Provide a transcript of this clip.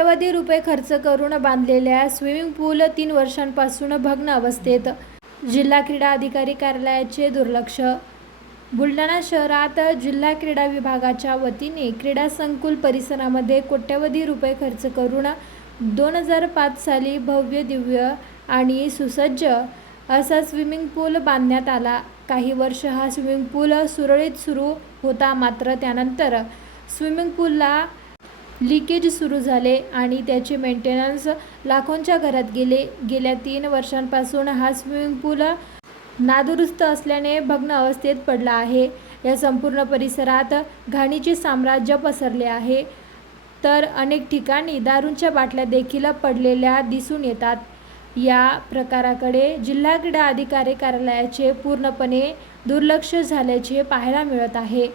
कोट्यवधी रुपये खर्च करून बांधलेल्या स्विमिंग पूल 3 वर्षांपासून भग्न अवस्थेत. जिल्हा क्रीडा अधिकारी कार्यालयाचे दुर्लक्ष. बुलढाणा शहरात जिल्हा क्रीडा विभागाच्या वतीने क्रीडा संकुल परिसरामध्ये कोट्यवधी रुपये खर्च करून 2005 साली भव्य दिव्य आणि सुसज्ज असा स्विमिंग पूल बांधण्यात आला. काही वर्ष हा स्विमिंग पूल सुरळीत सुरू होता, मात्र त्यानंतर स्विमिंग पूलला लीकेज सुरू झाले आणि त्याचे मेंटेनन्स लाखोंच्या घरात गेले. गेल्या 3 वर्षांपासून हा स्विमिंग पूल नादुरुस्त असल्याने भग्न अवस्थेत पडला आहे. या संपूर्ण परिसरात घाणीचे साम्राज्य पसरले आहे, तर अनेक ठिकाणी दारूच्या बाटल्या देखील पडलेल्या दिसून येतात. या प्रकाराकडे जिल्हा क्रीडा अधिकारी कार्यालयाचे पूर्णपणे दुर्लक्ष झाल्याचे पाहायला मिळत आहे.